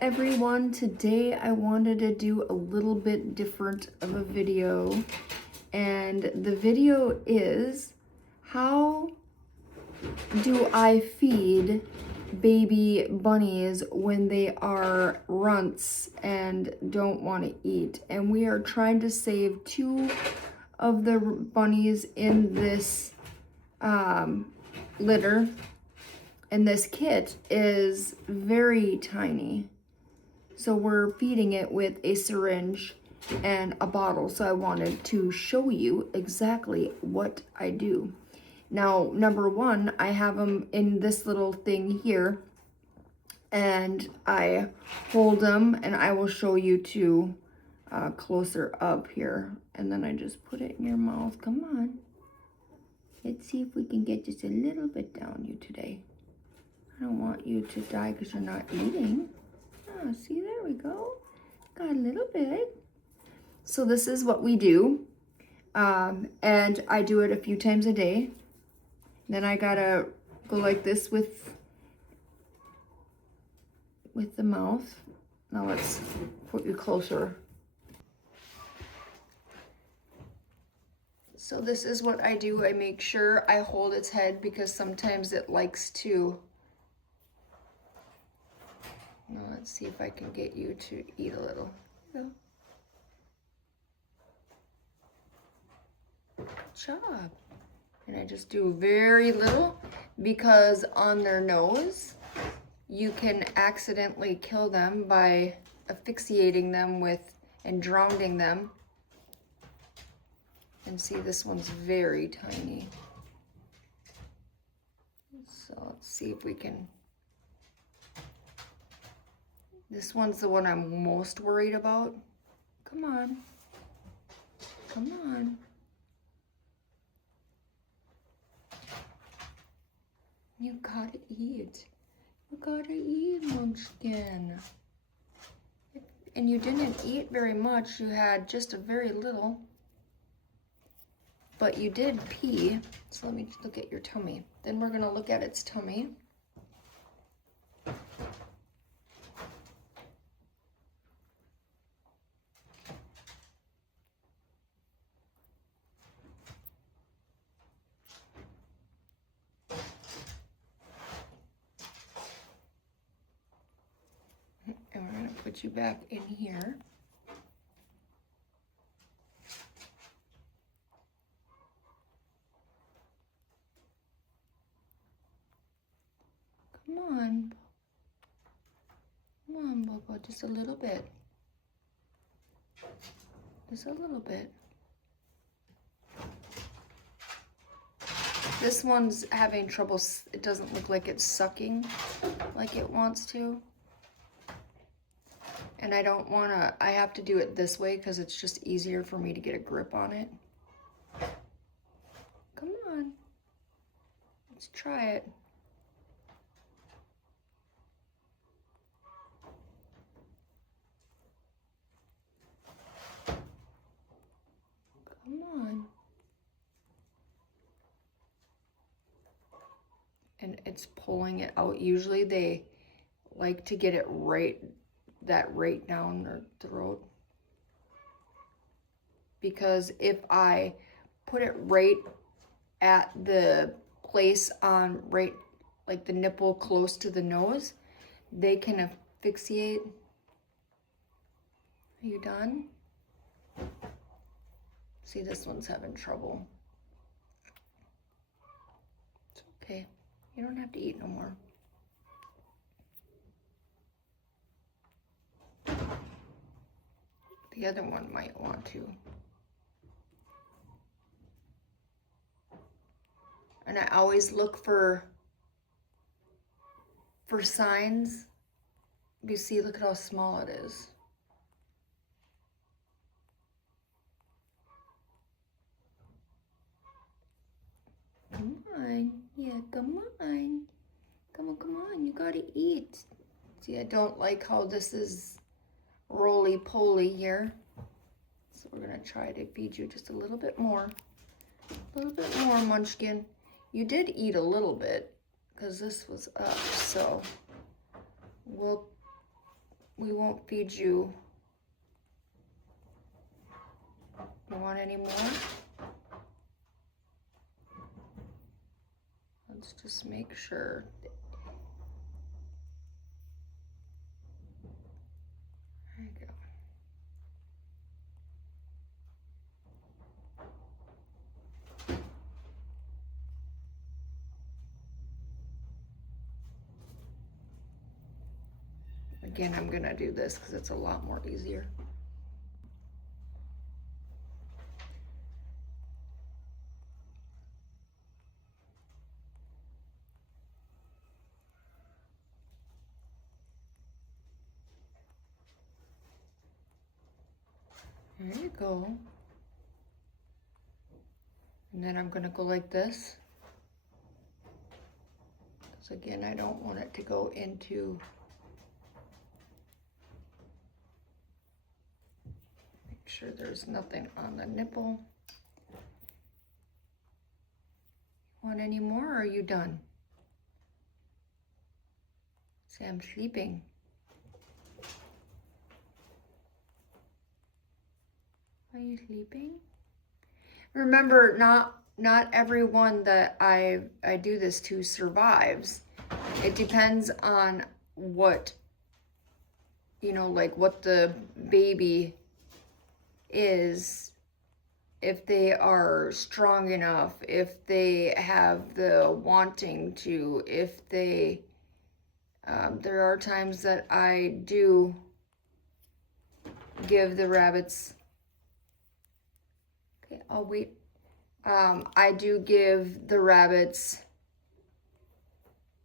everyone, today I wanted to do a little bit different of a video, and the video is how do I feed baby bunnies when they are runts and don't want to eat. And we are trying to save 2 of the bunnies in this litter, and this kit is very tiny, so we're feeding it with a syringe and a bottle. So I wanted to show you exactly what I do. Now, number 1, I have them in this little thing here, and I hold them, and I will show you too closer up here, and then I just put it in your mouth. Come on, let's see if we can get just a little bit down you today. I don't want you to die because you're not eating. Oh, see, there we go. Got a little bit. So this is what we do. And I do it a few times a day. Then I gotta go like this with the mouth. Now let's put you closer. So this is what I do. I make sure I hold its head because sometimes it likes to. Now let's see if I can get you to eat a little. Here you go. Good job. And I just do very little because on their nose, you can accidentally kill them by asphyxiating them with and drowning them. And see, this one's very tiny. So let's see if we can. This one's the one I'm most worried about. Come on. Come on. You gotta eat. You gotta eat, Munchkin. And you didn't eat very much. You had just a very little. But you did pee. So let me look at your tummy. Then we're gonna look at its tummy. And we're going to put you back in here. Come on. Come on, Bubba. Just a little bit. Just a little bit. This one's having trouble. It doesn't look like it's sucking like it wants to. And I don't want to, I have to do it this way because it's just easier for me to get a grip on it. Come on. Let's try it. Come on. And it's pulling it out. Usually they like to get it right down their throat, because if I put it right at the place on right like the nipple close to the nose, they can asphyxiate. Are you done? See, this one's having trouble. It's okay. You don't have to eat no more. The other one might want to. And I always look for signs. You see, look at how small it is. Come on. Yeah, come on. Come on. You gotta eat. See, I don't like how this is roly-poly here. So we're gonna try to feed you just a little bit more. A little bit more, Munchkin. You did eat a little bit because this was up, so we'll we won't feed you. You want any more? Let's just make sure. There you go. Again, I'm gonna do this because it's a lot more easier. There you go. And then I'm gonna go like this. Because again, I don't want it to go into. Make sure there's nothing on the nipple. Want any more, or are you done? Say I'm sleeping. Are you sleeping? Remember, not everyone that I do this to survives. It depends on what, you know, like what the baby is, if they are strong enough, if they have the wanting to, if they, there are times that I do give the rabbits. Okay, I'll wait. I do give the rabbits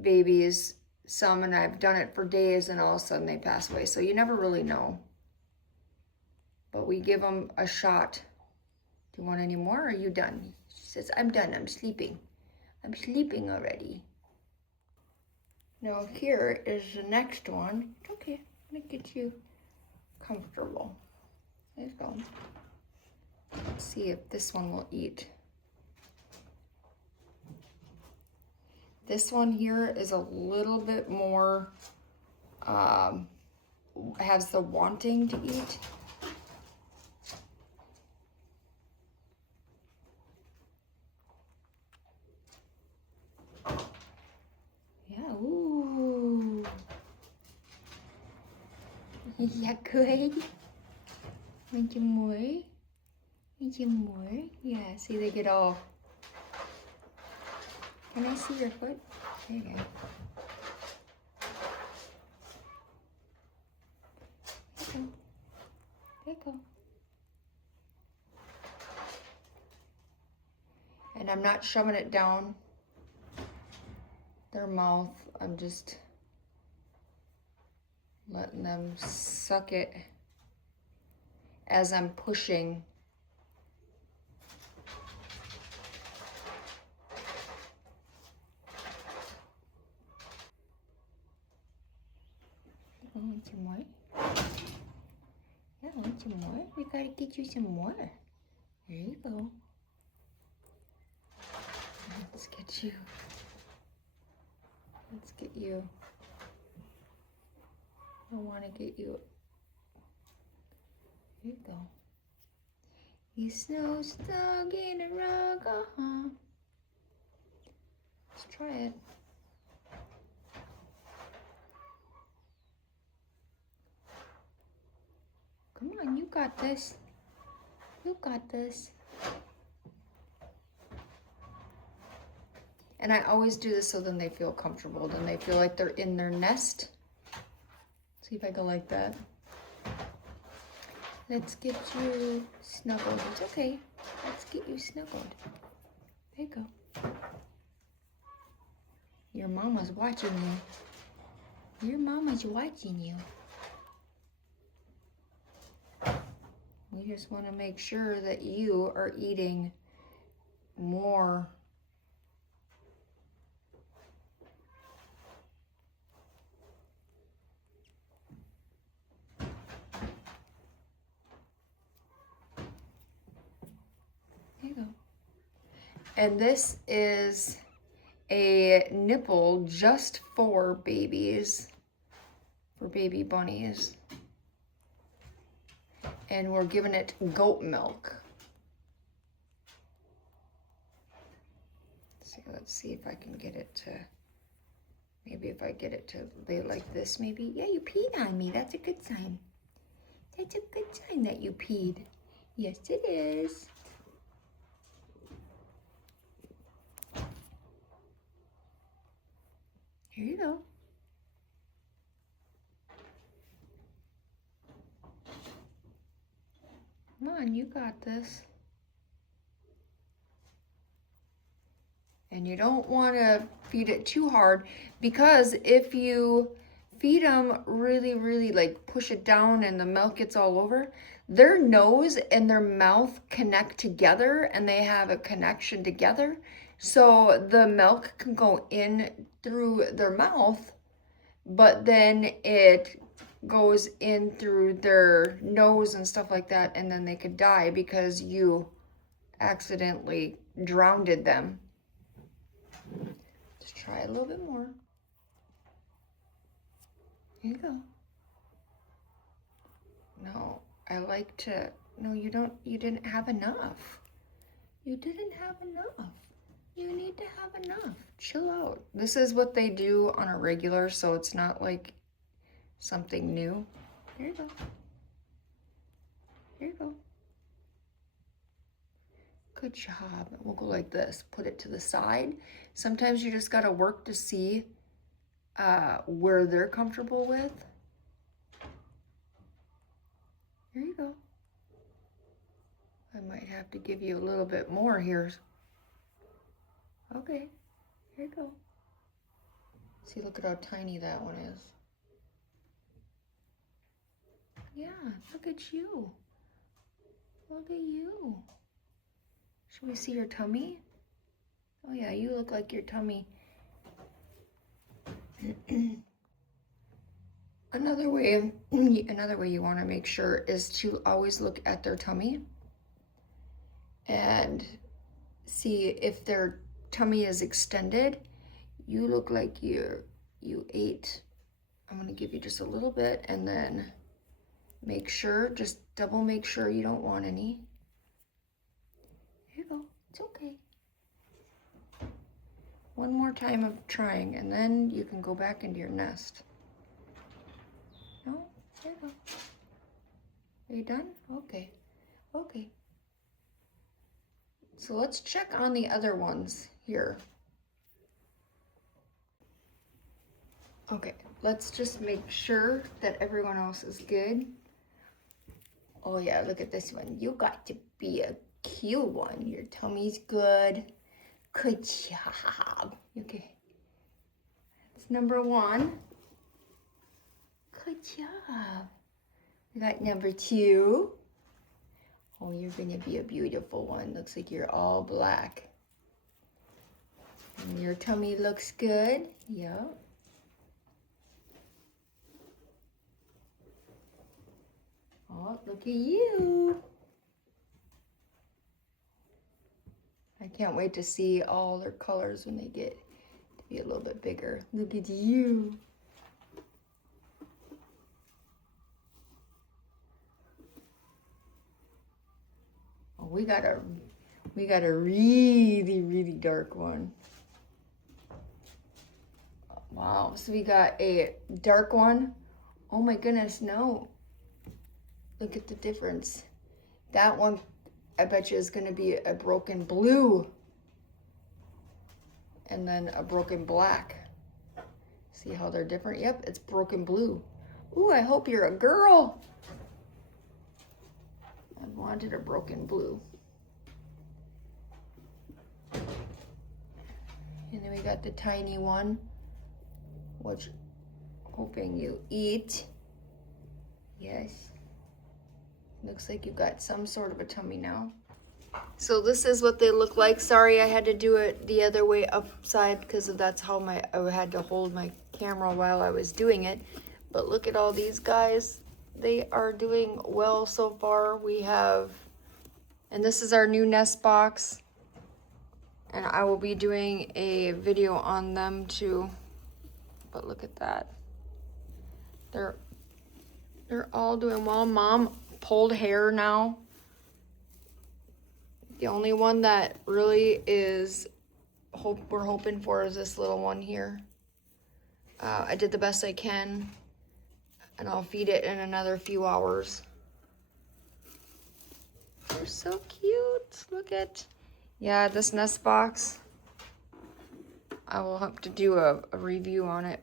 babies some, and I've done it for days, and all of a sudden they pass away. So you never really know. But we give them a shot. Do you want any more, or are you done? She says, I'm done, I'm sleeping. I'm sleeping already. Now here is the next one. Okay, I'm gonna get you comfortable. There you go. Let's see if this one will eat. This one here is a little bit more, has the wanting to eat. Yeah, ooh. Yeah, good. Want you more? Want you more? Yeah, see, they get all. Can I see your foot? There you go. There you go. And I'm not shoving it down their mouth. I'm just letting them suck it as I'm pushing. Want some more? Yeah, want some more? We gotta get you some more. There you go. Let's get you. Let's get you. I want to get you. There you go. You snow stuck in a rug, Let's try it. Come on, you got this. You got this. And I always do this so then they feel comfortable. Then they feel like they're in their nest. See if I go like that. Let's get you snuggled. It's okay. Let's get you snuggled. There you go. Your mama's watching you. Your mama's watching you. We just want to make sure that you are eating more. There you go. And this is a nipple just for babies. for baby bunnies. And we're giving it goat milk. Let's see if I can get it to, maybe if I get it to lay like this, maybe. Yeah, you peed on me. That's a good sign. That's a good sign that you peed. Yes, it is. Here you go. Come on, you got this. And you don't want to feed it too hard, because if you feed them really, really, like push it down and the milk gets all over, their nose and their mouth connect together and they have a connection together. So the milk can go in through their mouth, but then it goes in through their nose and stuff like that, and then they could die because you accidentally drowned them. Just try a little bit more. Here you go. No, I like to, no, you didn't have enough. You didn't have enough. You need to have enough. Chill out. This is what they do on a regular, so it's not like something new. Here you go. Here you go. Good job. We'll go like this. Put it to the side. Sometimes you just gotta work to see where they're comfortable with. Here you go. I might have to give you a little bit more here. Okay, here you go. See, look at how tiny that one is. Yeah, look at you. Look at you. Should we see your tummy? Oh yeah, you look like your tummy. Another way you want to make sure is to always look at their tummy and see if their tummy is extended. You look like you ate. I'm gonna give you just a little bit, and then make sure, just double make sure you don't want any. Here you go, it's okay. One more time of trying, and then you can go back into your nest. No, there you go. Are you done? Okay, okay. So let's check on the other ones here. Okay, let's just make sure that everyone else is good. Oh yeah, look at this one. You got to be a cute one. Your tummy's good. Good job. Okay. That's number one. Good job. We got number two. Oh, you're gonna be a beautiful one. Looks like you're all black. And your tummy looks good. Yep. Oh, look at you. I can't wait to see all their colors when they get to be a little bit bigger. Look at you. Oh, we got a really, really dark one. Wow, so we got a dark one. Oh my goodness, no. Look at the difference. That one, I bet you, is gonna be a broken blue. And then a broken black. See how they're different? Yep, it's broken blue. Ooh, I hope you're a girl. I wanted a broken blue. And then we got the tiny one, which hoping you eat. Yes. Looks like you got some sort of a tummy now. So this is what they look like. Sorry, I had to do it the other way upside because that's how I had to hold my camera while I was doing it. But look at all these guys. They are doing well so far. We have, and this is our new nest box. And I will be doing a video on them too. But look at that. They're all doing well. Mom pulled hair now. The only one that really is we're hoping for is this little one here. I did the best I can, and I'll feed it in another few hours. They're so cute. Look at, yeah, this nest box. I will have to do a review on it